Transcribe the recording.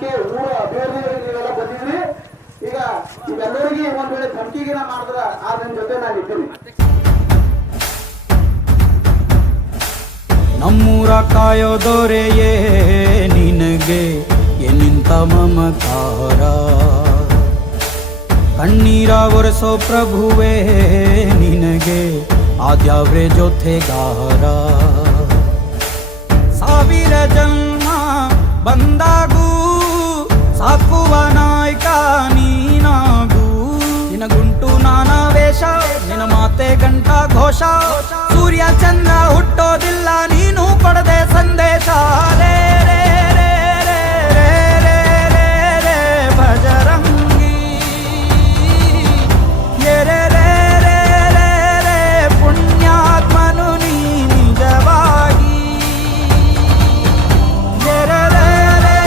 ಮಾಡಕ್ಕೆ ಊರ ಅಭ್ಯರ್ಥಿಗಳಿಗೆ ನೀವೆಲ್ಲ ಬಂದಿದ್ರಿ. ಈಗ ಇವೆಲ್ಲರಿಗೆ ಒಂದ್ ವೇಳೆ ಧಮಕಿಗಿನ ಮಾಡಿದ್ರ ನಿಮ್ ಜೊತೆ ನಾನು ಇದ್ದೀನಿ. ನಮ್ಮೂರ ಕಾಯೋದೊರೆಯೇ ನಿನಗೆ ಎನ್ನಿಂತ ಮಮಕಾರ, ಕಣ್ಣೀರ ಒರೆಸೋ ಪ್ರಭುವೇ ನಿನಗೆ ಆದ್ಯಾವ್ರೆ ಜೊತೆಗಾರ. ಸಾವಿರ ಜನ್ಮ ಬಂದಾಗೂ ಸಾಕುವ ನಾಯಕ ನೀನಾಗೂ, ನಿನಗುಂಟು ನಾನಾ ವೇಷ ನಿನ ಮಾತೆ ಗಂಟ ಘೋಷ, ಸೂರ್ಯ ಚಂದ್ರ ಹುಟ್ಟೋದಿಲ್ಲ ನೀನು ಕೊಡದೆ ಸಂದೇಶ. ರೇ ರೇ